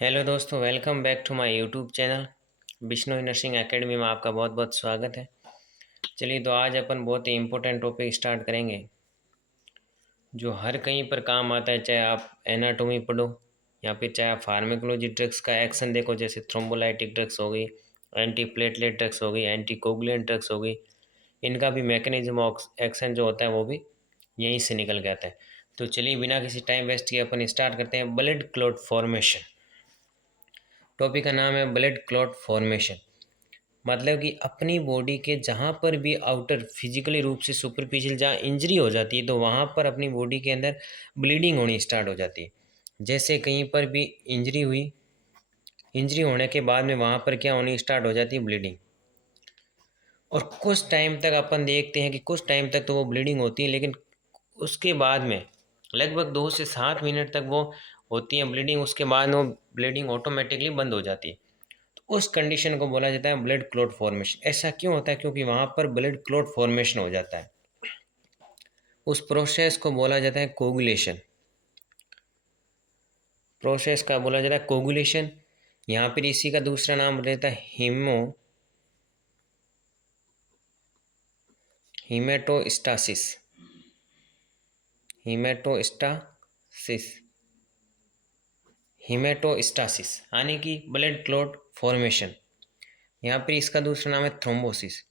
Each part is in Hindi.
हेलो दोस्तों, welcome back to my YouTube channel. Bishnoi nursing academy में आपका बहुत बहुत स्वागत है। चलिए, तो आज अपन बहुत ही इम्पोर्टेंट टॉपिक स्टार्ट करेंगे जो हर कहीं पर काम आता है। चाहे आप एनाटोमी पढ़ो या फिर चाहे आप फार्मेकोलॉजी ड्रग्स का एक्शन देखो, जैसे थ्रोम्बोलाइटिक ड्रग्स हो गई, एंटी प्लेटलेट ड्रग्स हो गई, एंटी कोगुलेंट ड्रग्स हो गई। इनका भी मैकेनिज्म ऑफ एक्शन जो होता है वो भी यहीं से निकल के आता है। तो चलिए, बिना किसी टाइम वेस्ट किए अपन स्टार्ट करते हैं। Blood clot formation. टॉपिक का नाम है ब्लड क्लॉट फॉर्मेशन। मतलब कि अपनी बॉडी के जहाँ पर भी आउटर फिजिकली रूप से सुपरफिशियल जहाँ इंजरी हो जाती है, तो वहाँ पर अपनी बॉडी के अंदर ब्लीडिंग होनी स्टार्ट हो जाती है। जैसे कहीं पर भी इंजरी हुई, इंजरी होने के बाद में वहाँ पर क्या होनी स्टार्ट हो जाती है, ब्लीडिंग। और कुछ टाइम तक अपन देखते हैं कि कुछ टाइम तक तो वो ब्लीडिंग होती है, लेकिन उसके बाद में लगभग 2 से 7 मिनट तक वो होती है ब्लीडिंग। उसके बाद वो ब्लीडिंग ऑटोमेटिकली बंद हो जाती है। उस कंडीशन को बोला जाता है ब्लड क्लॉट फॉर्मेशन। ऐसा क्यों होता है? क्योंकि वहाँ पर ब्लड क्लॉट फॉर्मेशन हो जाता है। उस प्रोसेस को बोला जाता है कोगुलेशन। प्रोसेस का बोला जाता है कोगुलेशन। यहाँ पर इसी का दूसरा नाम रहता है हीमेटोस्टासिस। हीमेटोस्टासिस हीमेटोस्टासिस यानी कि ब्लड क्लॉट फॉर्मेशन। यहाँ पर इसका दूसरा नाम है थ्रोम्बोसिस।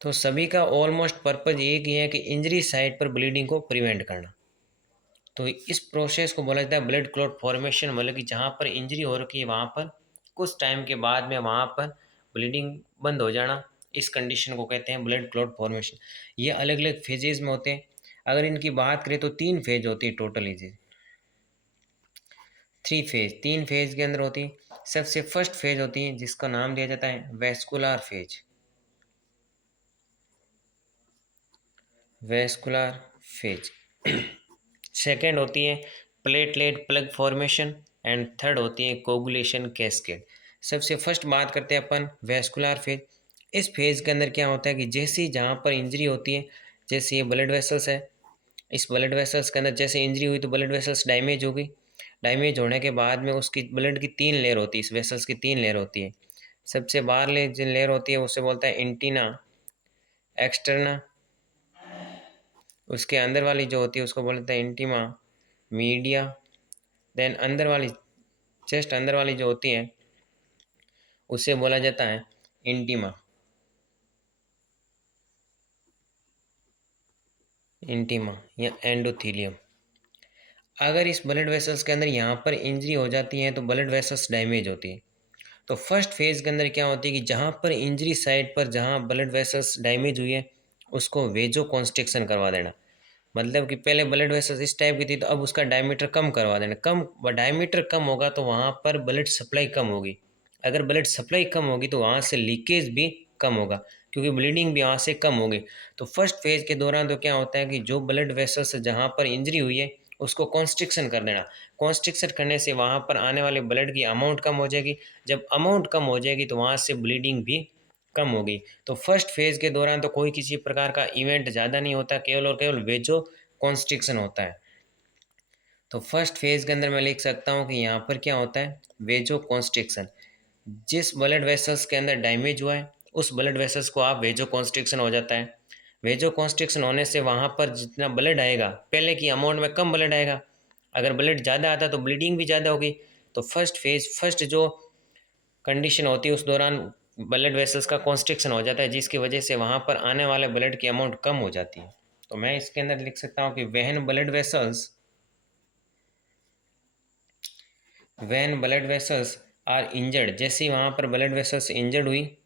तो सभी का ऑलमोस्ट पर्पज एक ही है कि इंजरी साइट पर ब्लीडिंग को प्रिवेंट करना। तो इस प्रोसेस को बोला जाता है ब्लड क्लॉट फॉर्मेशन। मतलब कि जहाँ पर इंजरी हो रखी है वहाँ पर कुछ टाइम के बाद में वहाँ पर ब्लीडिंग बंद हो जाना, इस कंडीशन को कहते हैं ब्लड क्लॉट फॉर्मेशन। ये अलग अलग फेजेज में होते हैं। अगर इनकी बात करें तो 3 फेज होती है टोटल। इज 3 फेज, 3 फेज के अंदर होती है। सबसे फर्स्ट फेज होती है जिसका नाम दिया जाता है vascular phase. Vascular phase. Second होती है platelet plug formation and third होती है कोगुलेशन कैस्केड। सबसे फर्स्ट बात करते हैं अपन वेस्कुलर फेज। इस फेज के अंदर क्या होता है कि जैसे ही जहाँ पर इंजरी होती है, जैसे ये ब्लड वेसल्स है, इस ब्लड वेसल्स के अंदर जैसे इंजरी हुई तो ब्लड वेसल्स डैमेज हो गई। डैमेज होने के बाद में उसकी ब्लड की 3 लेयर होती है, इस वेसल्स की 3 लेयर होती है। सबसे बाहर जो लेयर होती है उसे बोलता है इंटीना एक्सटर्ना। उसके अंदर वाली जो होती है उसको बोलते हैं इंटीमा मीडिया। देन अंदर वाली, जस्ट अंदर वाली जो होती है उसे बोला जाता है इंटीमा। इंटीमा या एंडोथीलियम। अगर इस ब्लड वेसल्स के अंदर यहाँ पर इंजरी हो जाती है तो ब्लड वेसल्स डैमेज होती है। तो फर्स्ट फेज के अंदर क्या होती है कि जहाँ पर इंजरी साइट पर जहाँ ब्लड वेसल्स डैमेज हुई है उसको वेजो कॉन्स्ट्रिक्शन करवा देना। मतलब कि पहले ब्लड वेसल्स इस टाइप की थी तो अब उसका डायमीटर कम करवा देना। कम डायमीटर कम होगा तो वहाँ पर ब्लड सप्लाई कम होगी। अगर ब्लड सप्लाई कम होगी तो वहाँ से लीकेज भी कम होगा, क्योंकि ब्लीडिंग भी वहाँ से कम होगी। तो फर्स्ट फेज के दौरान तो क्या होता है कि जो ब्लड वेसल्स जहाँ पर इंजरी हुई है उसको कॉन्स्ट्रिक्शन कर देना। कॉन्स्ट्रिक्शन करने से वहाँ पर आने वाले ब्लड की अमाउंट कम हो जाएगी। जब अमाउंट कम हो जाएगी तो वहाँ से ब्लीडिंग भी कम होगी। तो फर्स्ट फेज के दौरान तो कोई किसी प्रकार का इवेंट ज़्यादा नहीं होता, केवल और केवल वेजो कॉन्स्ट्रिक्शन होता है। तो फर्स्ट फेज के अंदर मैं लिख सकता हूँ कि यहाँ पर क्या होता है, वेजो कॉन्स्ट्रिक्शन। जिस ब्लड वेसल्स के अंदर डैमेज हुआ है उस ब्लड वेसल्स को आप वेजो कॉन्स्ट्रिक्शन हो जाता है। वेजो कॉन्स्ट्रिक्शन होने से वहाँ पर जितना ब्लड आएगा पहले की अमाउंट में कम ब्लड आएगा। अगर ब्लड ज़्यादा आता तो ब्लीडिंग भी ज़्यादा होगी। तो फर्स्ट फेज, फर्स्ट जो कंडीशन होती है उस दौरान ब्लड वेसल्स का कॉन्स्ट्रिक्शन हो जाता है, जिसकी वजह से वहाँ पर आने वाले ब्लड की अमाउंट कम हो जाती है। तो मैं इसके अंदर लिख सकता हूँ कि when blood vessels are injured. जैसे ही वहाँ पर ब्लड वेसल्स इंजर्ड हुई,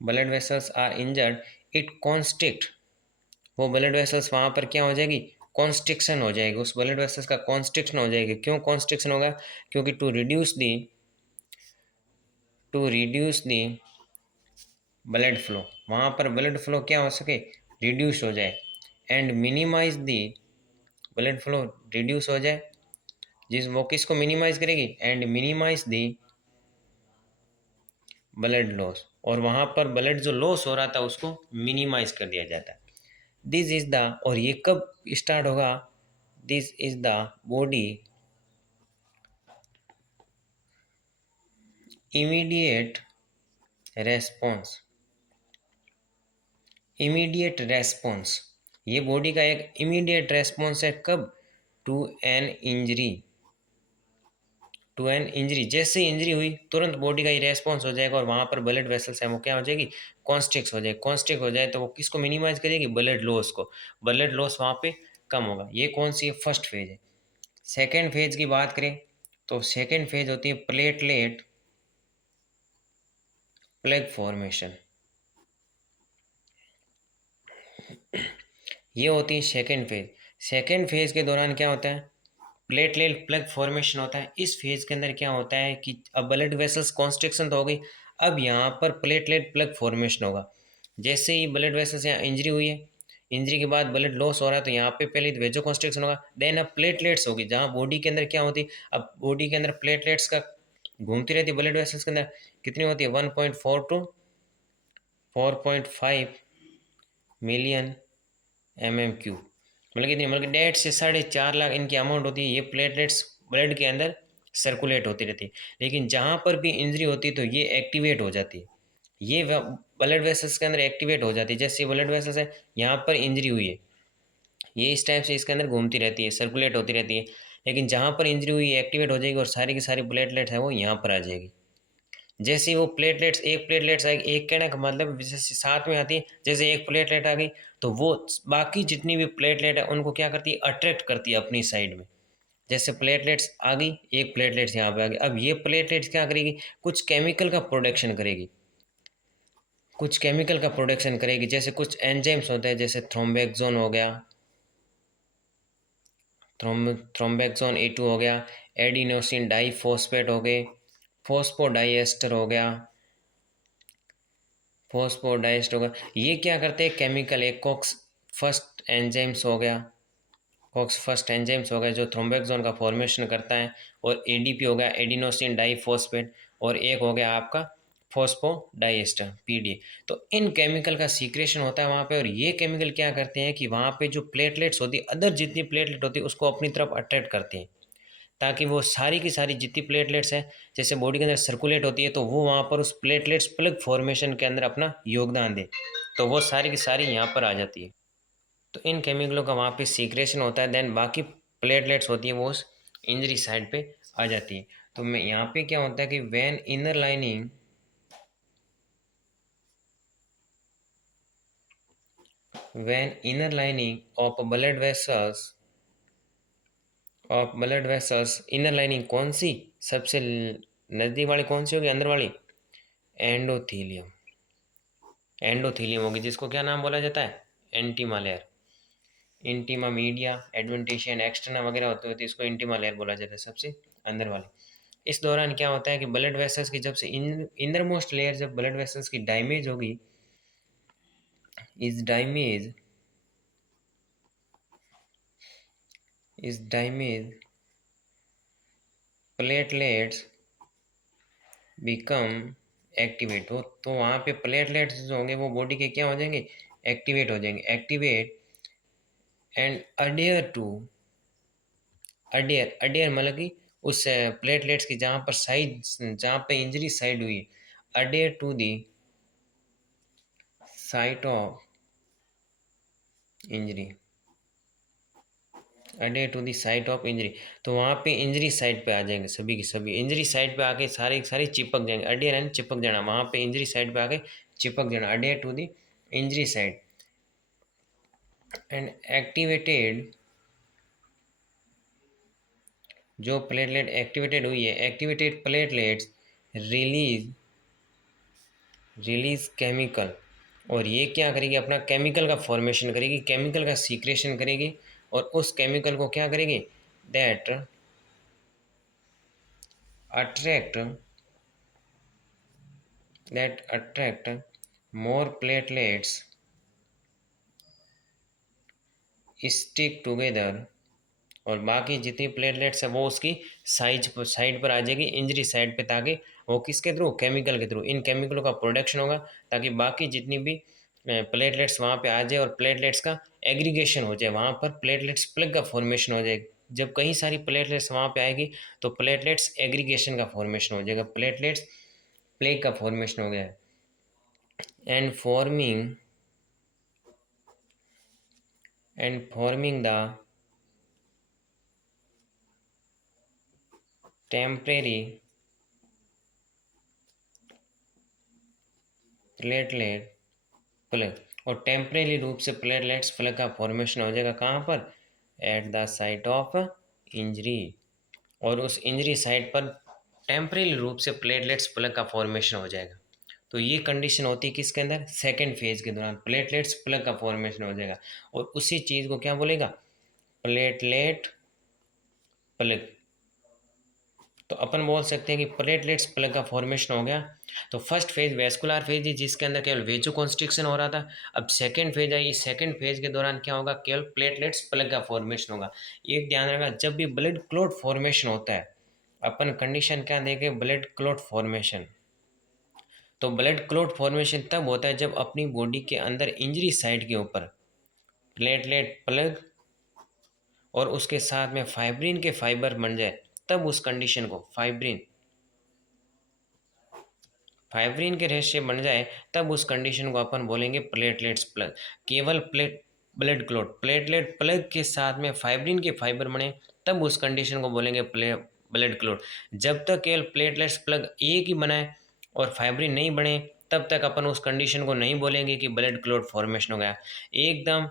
blood vessels are injured, it constrict. वो ब्लड वेसल्स वहाँ पर क्या हो जाएगी, कॉन्स्ट्रिक्शन हो जाएगी। उस ब्लड वेसल्स का कॉन्स्ट्रिक्शन हो जाएगी। क्यों कॉन्स्ट्रिक्शन होगा? क्योंकि to reduce the blood flow, वहाँ पर ब्लड फ्लो क्या हो सके, रिड्यूस हो जाए। And minimise the blood flow reduce हो जाए, जिस वो किसको मिनिमाइज करेगी, and minimise the blood loss. और वहाँ पर ब्लड जो लॉस हो रहा था उसको मिनिमाइज कर दिया जाता है। दिस इज द, और ये कब स्टार्ट होगा, this is the body immediate response, immediate response, ये बॉडी का एक इमीडिएट रेस्पॉन्स है। कब? To an injury, to an injury, जैसे इंजरी हुई तुरंत बॉडी का ही रेस्पॉन्स हो जाएगा और वहाँ पर ब्लड वेसल्स है वो क्या हो जाएगी? कॉन्स्ट्रिक्ट हो जाए। कॉन्स्ट्रिक्ट हो जाए तो वो किसको मिनिमाइज करेगी? ब्लड लॉस को। ब्लड लॉस वहाँ पे कम होगा। ये कौन सी है? फर्स्ट फेज है। सेकेंड फेज की बात करें तो सेकेंड फेज होती है प्लेटलेट प्लेग फॉर्मेशन, ये होती है सेकेंड फेज। सेकेंड फेज के दौरान क्या होता है? प्लेटलेट प्लग फॉर्मेशन होता है। इस फेज के अंदर क्या होता है कि अब ब्लड वेसल्स कॉन्स्ट्रिक्शन तो हो गई, अब यहाँ पर प्लेटलेट प्लग फॉर्मेशन होगा। जैसे ही ब्लड वेसल्स यहाँ इंजरी हुई है, इंजरी के बाद ब्लड लॉस हो रहा है तो यहाँ पे पहले वेजो कॉन्स्ट्रिक्शन होगा, देन अब प्लेटलेट्स होगी जहाँ बॉडी के अंदर क्या होती है? अब बॉडी के अंदर प्लेटलेट्स का घूमती रहती है ब्लड वेसल्स के अंदर। कितनी होती है? 1.4 टू 4.5 मिलियन MMQ, मतलब कितनी? मतलब 1.5 से 4.5 लाख इनकी अमाउंट होती है। ये प्लेटलेट्स ब्लड के अंदर सर्कुलेट होती रहती है। लेकिन जहाँ पर भी इंजरी होती है तो ये एक्टिवेट हो जाती है, ये ब्लड वेसल्स के अंदर एक्टिवेट हो जाती है। जैसे ब्लड वेसल्स है, यहाँ पर इंजरी हुई है, ये इस टाइप से इसके अंदर घूमती रहती है, सर्कुलेट होती रहती है। लेकिन जहाँ पर इंजरी हुई है एक्टिवेट हो जाएगी और सारी की सारी प्लेटलेट है वो यहाँ पर आ जाएगी। जैसे ही वो प्लेटलेट्स, एक प्लेटलेट्स आएगी, एक कहने का मतलब जैसे साथ में आती है, जैसे एक प्लेटलेट आ गई तो वो बाकी जितनी भी प्लेटलेट है उनको क्या करती है? अट्रैक्ट करती है अपनी साइड में। जैसे प्लेटलेट्स आ गई, एक प्लेटलेट्स यहाँ पे आ गई, अब ये प्लेटलेट्स क्या करेगी? कुछ केमिकल का प्रोडक्शन करेगी, कुछ केमिकल का प्रोडक्शन करेगी। जैसे कुछ एंजाइम्स होते हैं, जैसे थ्रोम्बेक्सोन हो गया, थ्रोम्बेक्सोन A2 हो गया, एडिनोसिन डाइफॉस्फेट हो गए, फॉस्फोडाइएस्टर हो गया, फॉस्फोडाइएस्टर हो गया। ये क्या करते हैं? केमिकल, एक कॉक्स फर्स्ट एंजाइम्स हो गया, कॉक्स फर्स्ट एंजाइम्स हो गया जो थ्रोम्बेक्सोन का फॉर्मेशन करता है, और एडीपी हो गया, एडिनोसिन डाइफॉस्फेट, और एक हो गया आपका फॉस्फोडाइएस्टर पीडी। तो इन केमिकल का सीक्रेशन होता है वहाँ पे, और ये केमिकल क्या करते हैं कि वहाँ पे जो प्लेटलेट्स होती है, अदर जितनी प्लेटलेट होती है उसको अपनी तरफ अट्रैक्ट करते हैं, ताकि वो सारी की सारी जितनी प्लेटलेट्स हैं जैसे बॉडी के अंदर सर्कुलेट होती है तो वो वहाँ पर उस प्लेटलेट्स प्लग फॉर्मेशन के अंदर अपना योगदान दे, तो वो सारी की सारी यहाँ पर आ जाती है। तो इन केमिकलों का वहाँ पे सीक्रेशन होता है, देन बाकी प्लेटलेट्स होती है वो उस इंजरी साइड पे आ जाती है। तो मैं यहाँ पे क्या होता है कि when inner lining of blood vessels, inner lining कौन सी? सबसे नज़दीक वाली कौन सी होगी? अंदर वाली एंडोथीलियम, एंडोथीलियम होगी, जिसको क्या नाम बोला जाता है? Intima layer, intima media, adventitia and externa वगैरह होते होते इसको इंटीमा लेयर बोला जाता है, सबसे अंदर वाली। इस दौरान क्या होता है कि ब्लड वेसल्स की जब से इनर मोस्ट लेयर, जब ब्लड वेसल्स की डैमेज होगी, is damage is damage platelets become activate हो, तो वहाँ पे प्लेटलेट्स जो होंगे वो बॉडी के क्या हो जाएंगे? एक्टिवेट हो जाएंगे। एक्टिवेट एंड अडेयर, अडेयर मतलब कि उस प्लेटलेट्स की जहाँ पर साइड, जहाँ पे इंजरी साइड हुई, adhere to the site of injury, adhere to the site of injury, तो वहाँ पे इंजरी साइड पे आ जाएंगे, सभी की सभी इंजरी साइड पे आके सारे सारे चिपक जाएंगे। अडेयर एंड चिपक जाना, वहाँ पे इंजरी साइड पे आके चिपक जाना, adhere to the injury side. And activated, जो प्लेटलेट एक्टिवेटेड हुई है, activated platelets release release chemical, और ये क्या करेगी? अपना केमिकल का फॉर्मेशन करेगी, केमिकल का सीक्रेशन करेगी, और उस केमिकल को क्या करेगी? That attract more platelets stick together, और बाकी जितनी प्लेटलेट्स है वो उसकी साइड पर आ जाएगी, इंजरी साइड पे, ताकि वो किसके थ्रू? केमिकल के थ्रू, इन केमिकलों का प्रोडक्शन होगा, ताकि बाकी जितनी भी प्लेटलेट्स वहाँ पे आ जाए और प्लेटलेट्स का एग्रीगेशन हो जाए, वहाँ पर प्लेटलेट्स प्लग का फॉर्मेशन हो जाए। जब कई सारी प्लेटलेट्स वहाँ पे आएगी तो प्लेटलेट्स एग्रीगेशन का फॉर्मेशन हो जाएगा, प्लेटलेट्स प्लेग का फॉर्मेशन हो गया है। And forming the temporary platelet plug, और टेम्परेरी रूप से प्लेटलेट्स प्लग का फॉर्मेशन हो जाएगा कहाँ पर, at the site of injury, और उस इंजरी साइट पर टेम्परेरी रूप से प्लेटलेट्स प्लग का फॉर्मेशन हो जाएगा। तो ये कंडीशन होती है किसके अंदर, सेकेंड फेज के दौरान प्लेटलेट्स प्लग का फॉर्मेशन हो जाएगा, और उसी चीज़ को क्या बोलेगा, प्लेटलेट प्लग। तो अपन बोल सकते हैं कि प्लेटलेट्स प्लग का फॉर्मेशन हो गया। तो फर्स्ट फेज वेस्कुलर फेज है जिसके अंदर केवल वेजो कॉन्स्ट्रिक्शन हो रहा था। अब second phase I, second phase के दौरान क्या होगा, केवल प्लेटलेट्स प्लग का फॉर्मेशन होगा। एक ध्यान रखना, जब भी ब्लड क्लॉट फॉर्मेशन होता है, अपन कंडीशन क्या देंगे, ब्लड क्लॉट फॉर्मेशन। तो ब्लड क्लॉट फॉर्मेशन तब होता है जब अपनी बॉडी के अंदर इंजरी साइट के ऊपर प्लेटलेट प्लग और उसके साथ में फाइब्रिन के फाइबर बन जाए, तब उस कंडीशन को फाइब्रिन के रेशे बन जाए, तब उस कंडीशन को अपन बोलेंगे प्लेटलेट्स प्लग। केवल ब्लड क्लॉट प्लेटलेट प्लग के साथ में फाइब्रिन के फाइबर बने, तब उस कंडीशन को बोलेंगे ब्लड क्लॉट। जब तक केवल प्लेटलेट्स प्लग एक ही बनाए और फाइब्रिन नहीं बने, तब तक अपन उस कंडीशन को नहीं बोलेंगे कि ब्लड क्लॉट फॉर्मेशन हो गया। एकदम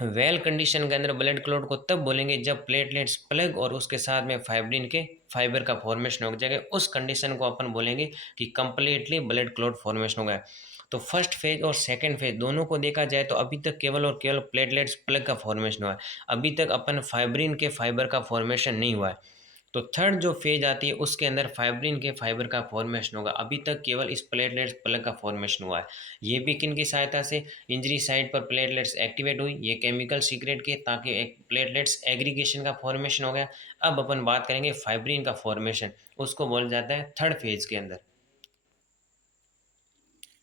वेल कंडीशन के अंदर ब्लड क्लॉट को तब बोलेंगे जब प्लेटलेट्स प्लग और उसके साथ में फाइब्रिन के फाइबर का फॉर्मेशन हो जाएगा। उस कंडीशन को अपन बोलेंगे कि कंप्लीटली ब्लड क्लॉट फॉर्मेशन हो गया। तो फर्स्ट फेज और सेकंड फेज दोनों को देखा जाए तो अभी तक केवल और केवल प्लेटलेट्स प्लग का फॉर्मेशन हुआ है, अभी तक अपन फाइब्रिन के फाइबर का फॉर्मेशन नहीं हुआ है। तो थर्ड जो फेज आती है उसके अंदर फाइब्रिन के फाइबर का फॉर्मेशन होगा, अभी तक केवल इस प्लेटलेट्स प्लग का फॉर्मेशन हुआ है। ये भी किन की सहायता से, इंजरी साइट पर प्लेटलेट्स एक्टिवेट हुई, ये केमिकल सीक्रेट के, ताकि एक प्लेटलेट्स एग्रीगेशन का फॉर्मेशन हो गया। अब अपन बात करेंगे फाइब्रिन का फॉर्मेशन, उसको बोला जाता है थर्ड फेज के अंदर।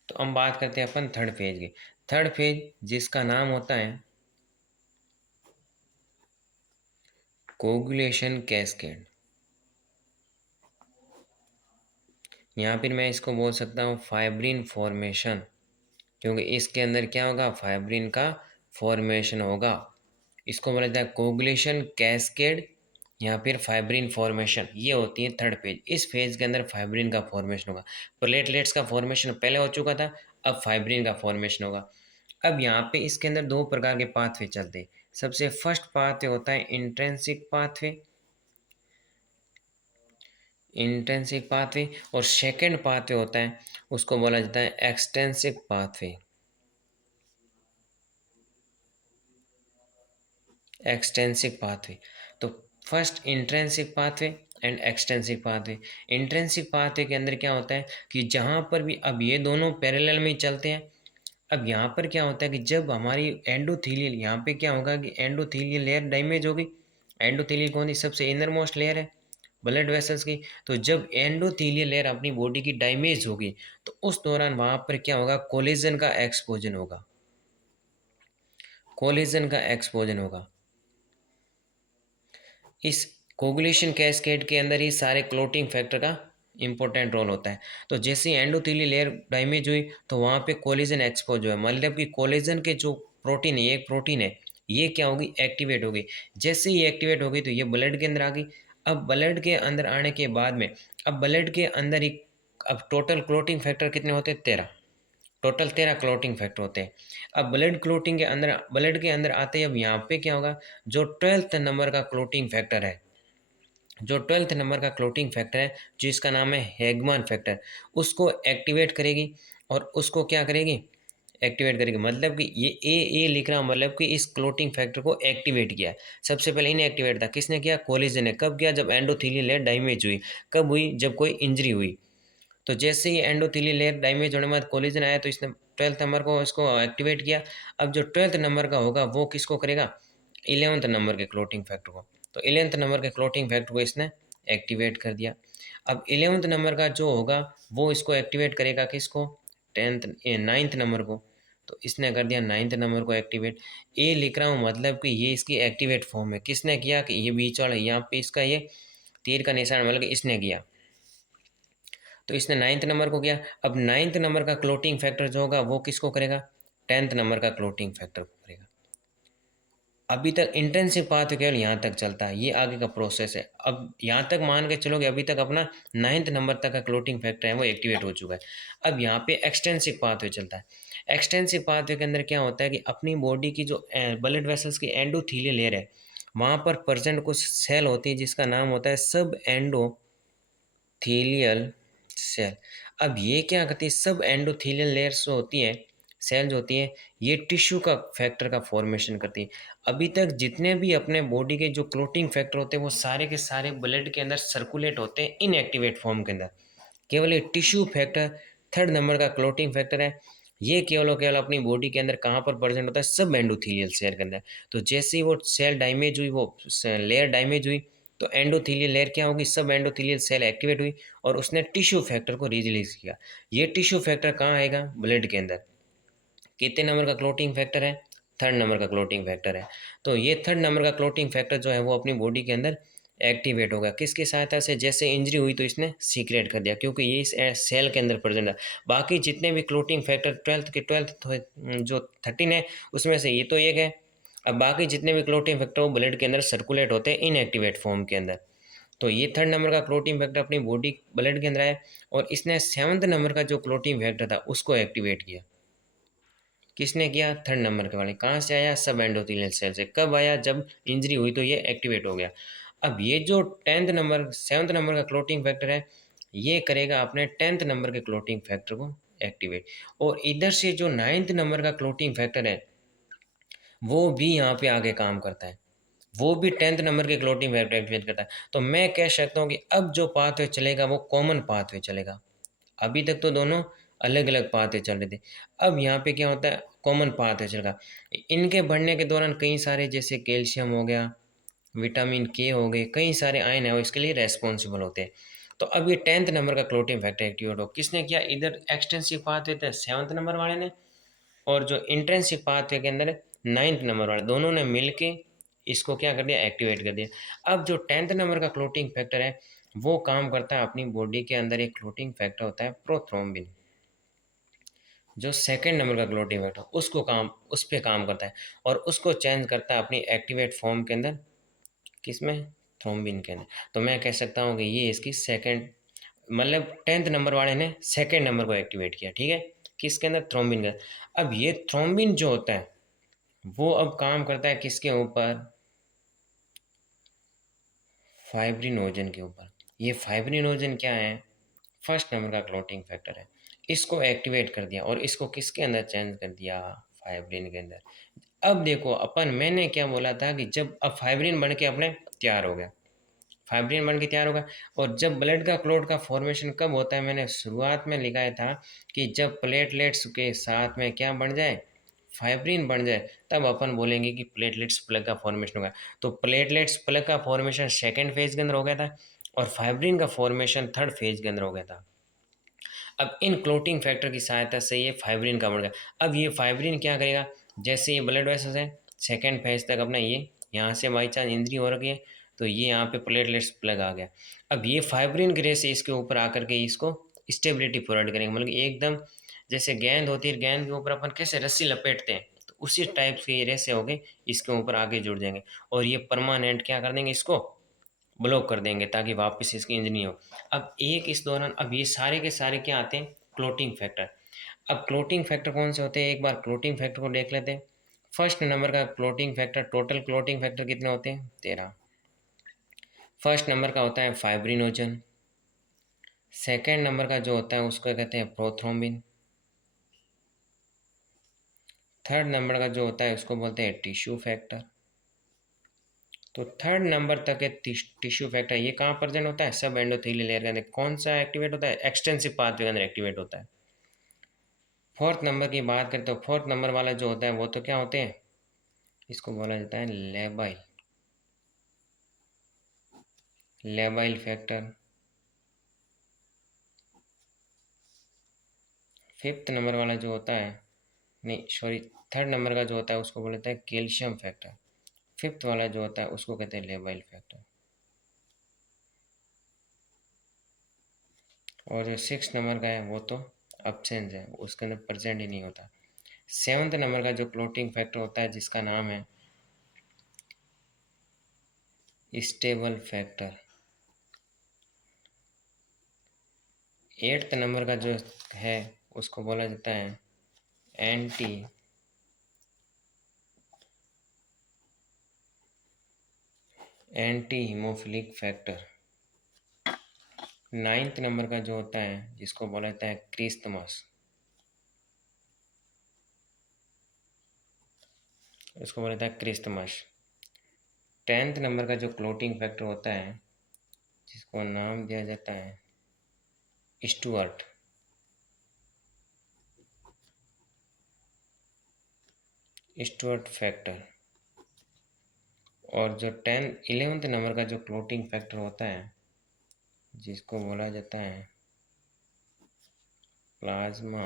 तो हम बात करते हैं अपन थर्ड फेज की। थर्ड फेज जिसका नाम होता है कोगुलेशन कैस्केड, यहाँ पर मैं इसको बोल सकता हूँ फाइब्रिन फॉर्मेशन, क्योंकि इसके अंदर क्या होगा, फाइब्रिन का फॉर्मेशन होगा। इसको बोला जाता है कोगुलेशन कैस्केड या फिर फाइब्रिन फॉर्मेशन। ये होती है थर्ड फेज। इस फेज के अंदर फाइब्रिन का फॉर्मेशन होगा। प्लेटलेट्स का फॉर्मेशन पहले हो चुका था, अब फाइब्रिन का फॉर्मेशन होगा। अब यहाँ पे इसके अंदर दो प्रकार के पाथवे चलते हैं। सबसे फर्स्ट पाथवे होता है इंट्रिंसिक पाथवे, और सेकेंड पाथवे होता है, उसको बोला जाता है एक्सटेंसिक पाथवे। Extrinsic pathway. तो first intrinsic pathway and extrinsic pathway. Intrinsic pathway के अंदर क्या होता है कि जहाँ पर भी, अब ये दोनों पैरेलल में ही चलते हैं। अब यहाँ पर क्या होता है कि जब हमारी एंडोथीलियल, यहाँ पे क्या होगा कि एंडोथीलियल लेयर डैमेज होगी। एंडोथीलियल कौन सी, सबसे इनर मोस्ट लेयर है ब्लड वेसल्स की। तो जब एंडोथीलियल लेयर अपनी बॉडी की डैमेज होगी, तो उस दौरान वहाँ पर क्या होगा, कोलिजन का एक्सपोजन होगा। कोलिजन का एक्सपोजन होगा। इस कोगुलेशन कैस्केड के अंदर ही सारे क्लोटिंग फैक्टर का इंपॉर्टेंट रोल होता है। तो जैसे एंडोथेलियल लेयर डैमेज हुई, तो वहाँ पे कोलिजन एक्सपोज हुआ, मतलब कि कोलिजन के जो प्रोटीन है, एक प्रोटीन है, ये क्या होगी, एक्टिवेट होगी। जैसे ही एक्टिवेट होगी तो ये ब्लड के अंदर आ गई। अब ब्लड के अंदर आने के बाद में, अब ब्लड के अंदर ही, अब टोटल क्लोटिंग फैक्टर कितने होते हैं, 13। टोटल 13 क्लोटिंग फैक्टर होते हैं। अब ब्लड के अंदर आते ही अब यहाँ पे क्या होगा, जो 12th नंबर का क्लोटिंग फैक्टर है, जो 12th नंबर का क्लोटिंग फैक्टर है, जिसका नाम है हैगमान फैक्टर, उसको एक्टिवेट करेगी। और उसको क्या करेगी, एक्टिवेट करेगी, मतलब कि ये ए लिख रहा हूँ, मतलब कि इस क्लोटिंग फैक्टर को एक्टिवेट किया। सबसे पहले इन्हें एक्टिवेट था, किसने किया, कोलिजन ने। कब किया, जब एंडोथेलियल लेयर डैमेज हुई। कब हुई, जब कोई इंजरी हुई। तो जैसे ही एंडोथेलियल लेयर डैमेज होने के बाद कोलिजन आया, तो इसने 12th नंबर को इसको एक्टिवेट किया। अब जो 12th नंबर का होगा वो किसको करेगा, 11th नंबर के क्लोटिंग फैक्टर को। तो 11th नंबर के क्लोटिंग फैक्टर को इसने एक्टिवेट कर दिया। अब 11th नंबर का जो होगा वो इसको एक्टिवेट करेगा, किसको, 9th नंबर को। तो इसने कर दिया 9th नंबर को एक्टिवेट। ए लिख रहा हूँ, मतलब कि ये इसकी एक्टिवेट फॉर्म है। किसने किया, कि ये बीच वाला यहाँ पे इसका ये तीर का निशान, मतलब कि इसने किया। तो इसने 9th नंबर को किया। अब 9th नंबर का क्लोटिंग फैक्टर जो होगा वो किसको करेगा? 10th नंबर का क्लोटिंग फैक्टर को करेगा। अभी तक इंटेंसिव पाथ केवल यहाँ तक चलता है, ये आगे का प्रोसेस है। अब यहाँ तक मान के चलोगे अभी तक अपना 9th नंबर तक का क्लोटिंग फैक्टर है वो एक्टिवेट हो चुका है। अब यहाँ पे एक्सटेंसिव पाथवे चलता है। एक्सटेंसिव पाथवे के अंदर क्या होता है कि अपनी बॉडी की जो ब्लड वेसल्स की एंडोथीलियल लेयर है वहाँ पर प्रेजेंट कुछ सेल होती है जिसका नाम होता है सब एंडोथीलियल सेल। अब ये क्या करती है, सब एंडोथीलियल लेयर्स जो होती है, सेल्स होती है, ये टिश्यू का फैक्टर का फॉर्मेशन करती है। अभी तक जितने भी अपने बॉडी के जो क्लोटिंग फैक्टर होते हैं वो सारे के सारे ब्लड के अंदर सर्कुलेट होते हैं इनएक्टिवेट फॉर्म के अंदर। केवल ये टिश्यू फैक्टर 3rd नंबर का क्लोटिंग फैक्टर है, ये केवल और केवल अपनी बॉडी के अंदर कहाँ पर प्रेजेंट होता है? सब एंडोथीलियल सेल के अंदर। तो जैसे ही वो सेल डैमेज हुई, वो लेयर डैमेज हुई, तो एंडोथीलियल लेयर क्या होगी? सब एंडोथीलियल सेल एक्टिवेट हुई और उसने टिश्यू फैक्टर को रिलीज किया। ये टिश्यू फैक्टर कहाँ आएगा? ब्लड के अंदर। कितने नंबर का क्लोटिंग फैक्टर है? 3rd नंबर का क्लोटिंग फैक्टर है। तो ये 3rd नंबर का क्लोटिंग फैक्टर जो है वो अपनी बॉडी के अंदर एक्टिवेट होगा। किसकी सहायता से? जैसे इंजरी हुई तो इसने सीक्रेट कर दिया, क्योंकि ये इस सेल के अंदर प्रेजेंट है। बाकी जितने भी क्लोटिंग फैक्टर 12th जो 13 है उसमें से ये तो एक है। अब बाकी जितने भी क्लोटिंग फैक्टर वो ब्लड के अंदर सर्कुलेट होते हैं इनएक्टिवेट फॉर्म के अंदर। तो ये 3rd नंबर का क्लोटिंग फैक्टर अपनी बॉडी ब्लड के अंदर आया और इसने 7th नंबर का जो क्लोटिंग फैक्टर था उसको एक्टिवेट किया। किसने किया? 3rd नंबर के वाले। कहाँ से आया? सब एंडोथेलियल सेल से। कब आया? जब इंजरी हुई तो ये एक्टिवेट हो गया। अब ये जो 7th नंबर का क्लोटिंग फैक्टर है ये करेगा अपने 10th नंबर के क्लोटिंग फैक्टर को एक्टिवेट। और इधर से जो 9th नंबर का क्लोटिंग फैक्टर है वो भी यहाँ पे आगे काम करता है, वो भी 10th नंबर के क्लोटिंग फैक्टर एक्टिवेट करता है। तो मैं कह सकता हूँ कि अब जो पाथवे चलेगा वो कॉमन पाथवे चलेगा। अभी तक तो दोनों अलग अलग पाथवे चल रहे थे, अब यहाँ पे क्या होता है? कॉमन पाथवे चलेगा। इनके बढ़ने के दौरान कई सारे, जैसे कैल्शियम हो गया, विटामिन के हो गए, कई सारे आयन है वो इसके लिए रेस्पॉन्सिबल होते हैं। तो अब ये 10th नंबर का क्लोटिंग फैक्टर एक्टिवेट हो, किसने किया? इधर एक्सटेंसिव पाथवे थे 7th नंबर वाले ने, और जो इंट्रेंसिव पाथवे के अंदर 9th नंबर वाले, दोनों ने मिलके इसको क्या कर दिया? एक्टिवेट कर दिया। अब जो 10th नंबर का क्लोटिंग फैक्टर है वो काम करता है, अपनी बॉडी के अंदर एक क्लोटिंग फैक्टर होता है प्रोथ्रोम्बिन, जो 2nd नंबर का क्लोटिंग फैक्टर उस पर काम करता है और उसको चेंज करता है अपनी एक्टिवेट फॉर्म के अंदर। किसमें? थ्रोम्बिन के अंदर। तो मैं कह सकता हूँ कि ये इसकी सेकंड, मतलब 10th नंबर वाले ने 2nd नंबर को एक्टिवेट किया, ठीक है, किसके अंदर? थ्रोम्बिन के अंदर। अब ये थ्रोम्बिन जो होता है वो अब काम करता है किसके ऊपर? फाइब्रिनोजन के ऊपर। ये फाइब्रिनोजन क्या है? 1st नंबर का क्लोटिंग फैक्टर है। इसको एक्टिवेट कर दिया और इसको किसके अंदर चेंज कर दिया? फाइब्रिन के अंदर। अब देखो मैंने क्या बोला था कि जब अब फाइब्रिन बन के अपने तैयार हो गया, फाइब्रिन बन के तैयार होगा। और जब ब्लड का क्लॉट का फॉर्मेशन कब होता है? मैंने शुरुआत में लिखाया था कि जब प्लेटलेट्स के साथ में क्या बन जाए? फाइब्रिन बन जाए, तब अपन बोलेंगे कि प्लेटलेट्स प्लग का फॉर्मेशन होगा। तो प्लेटलेट्स प्लग का फॉर्मेशन 2nd फेज के अंदर हो गया था और फाइब्रिन का फॉर्मेशन 3rd फेज के अंदर हो गया था। अब इन क्लोटिंग फैक्टर की सहायता से ये फाइब्रिन का बन गया। अब ये फाइब्रिन क्या करेगा? जैसे ये ब्लड वेसल्स है 2nd फेज तक अपना, ये यहाँ से बाई चांस इंजरी हो रखी है तो ये यहाँ पे प्लेटलेट्स प्लग आ गया। अब ये फाइब्रिन की रेस से इसके ऊपर आकर के इसको स्टेबिलिटी प्रोवाइड करेंगे, मतलब कि एकदम जैसे गेंद होती है, गेंद के ऊपर अपन कैसे रस्सी लपेटते हैं, तो उसी टाइप की ये रेसे हो गई, इसके ऊपर आगे जुड़ जाएंगे और ये परमानेंट क्या कर देंगे? इसको ब्लॉक कर देंगे ताकि वापस इसकी इंजरी नहीं हो। अब एक इस दौरान अब ये सारे के सारे क्या आते हैं? Clotting factor. अब क्लोटिंग फैक्टर कौन से होते हैं? एक बार क्लोटिंग फैक्टर को देख लेते हैं। 1st नंबर का clotting factor, total clotting factor कितने होते हैं? 13। 1st नंबर का होता है फाइब्रिनोजन। 2nd नंबर का जो होता है उसको कहते हैं प्रोथ्रोम्बिन। 3rd नंबर का जो होता है उसको बोलते हैं टिश्यू फैक्टर। तो 3rd नंबर तक के टिश्यू फैक्टर ये कहाँ प्रेजेंट होता है? सब एंडोथेलियल लेयर के अंदर। कौन सा एक्टिवेट होता है? एक्सटेंसिव पाथवे के अंदर एक्टिवेट होता है। 4th नंबर की बात करें तो 4th नंबर वाला जो होता है वो तो क्या होते हैं? इसको बोला जाता है labile, labile factor. 5th number वाला जो होता है, नहीं सॉरी, 3rd नंबर का जो होता है उसको बोला जाता है कैल्शियम फैक्टर। 5th वाला जो होता है उसको कहते हैं लेबाइल फैक्टर। और जो 6 नंबर का है वो तो अब्सेंस है, उसके अंदर प्रेजेंट ही नहीं होता। 7th नंबर का जो क्लोटिंग फैक्टर होता है जिसका नाम है स्टेबल फैक्टर। 8th नंबर का जो है उसको बोला जाता है anti haemophilic factor. 9th number का जो होता है जिसको बोला जाता है क्रिस्तमस, इसको बोला जाता है क्रिस्तमस। 10th नंबर का जो क्लोटिंग फैक्टर होता है जिसको नाम दिया जाता है स्टुअर्ट। Stuart factor. और जो 11th नंबर का जो क्लोटिंग फैक्टर होता है जिसको बोला जाता है plasma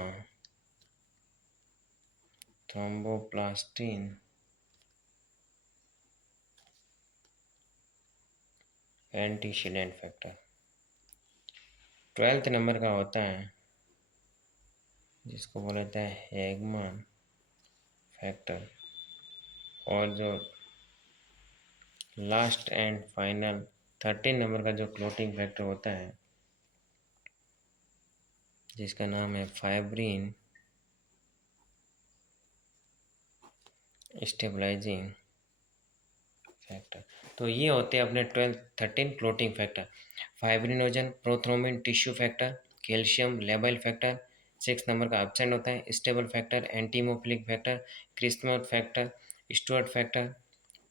thromboplastin antecedent factor. 12th number का होता है जिसको बोला जाता है हैगमन फैक्टर। और जो लास्ट एंड फाइनल 13 नंबर का जो क्लोटिंग फैक्टर होता है जिसका नाम है फाइब्रिन स्टेबलाइजिंग फैक्टर। तो ये होते हैं अपने 13 clotting factor. Fibrinogen, prothrombin, tissue factor, calcium, labile factor. 6 number का एब्सेंट होता है stable factor, antihaemophilic factor, Christmas factor, Stuart factor,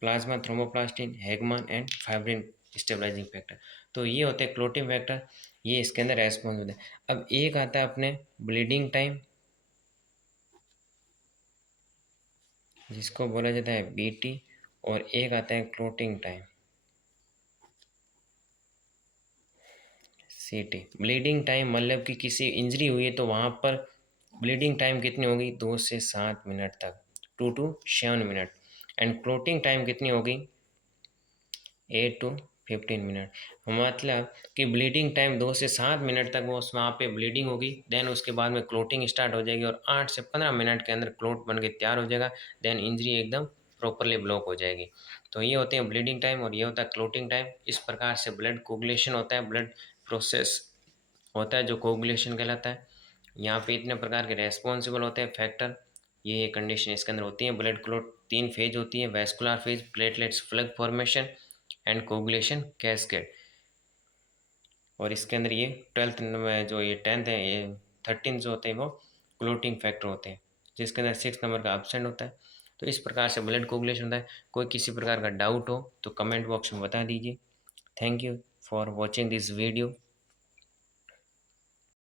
plasma thromboplastin, Hageman and fibrin stabilising factor. तो ये होते हैं क्लोटिंग फैक्टर, ये इसके अंदर रेस्पॉन्स होते हैं। अब एक आता है अपने ब्लीडिंग टाइम जिसको बोला जाता है बीटी, और एक आता है क्लोटिंग टाइम सीटी। ब्लीडिंग टाइम मतलब कि किसी इंजरी हुई है तो वहाँ पर ब्लीडिंग टाइम कितनी होगी 2 से 7 मिनट तक, 2 to 7 minute. And clotting time कितनी होगी 8 to 15 मिनट। मतलब कि ब्लीडिंग टाइम 2 से 7 मिनट तक वो वहाँ पे ब्लीडिंग होगी, देन उसके बाद में क्लोटिंग स्टार्ट हो जाएगी और 8 से 15 मिनट के अंदर क्लोट बन के तैयार हो जाएगा, देन इंजरी एकदम प्रॉपरली ब्लॉक हो जाएगी। तो ये होते हैं ब्लीडिंग टाइम और ये होता है क्लोटिंग टाइम। इस प्रकार से ब्लड कोगुलेशन होता है, ब्लड प्रोसेस होता है जो कोगुलेशन कहलाता है। यहाँ पे इतने प्रकार के रेस्पॉन्सिबल होते हैं फैक्टर, ये कंडीशन इसके अंदर होती है। ब्लड क्लोट 3 फेज होती है, vascular phase, platelets plug formation and coagulation cascade. और इसके अंदर ये 12th में जो ये 10th है, ये 13 जो होते हैं वो क्लोटिंग फैक्टर होते हैं जिसके अंदर 6 नंबर का एब्सेंट होता है। तो इस प्रकार से ब्लड कोगुलेशन होता है। कोई किसी प्रकार का डाउट हो तो कमेंट बॉक्स में बता दीजिए। Thank you for watching this video.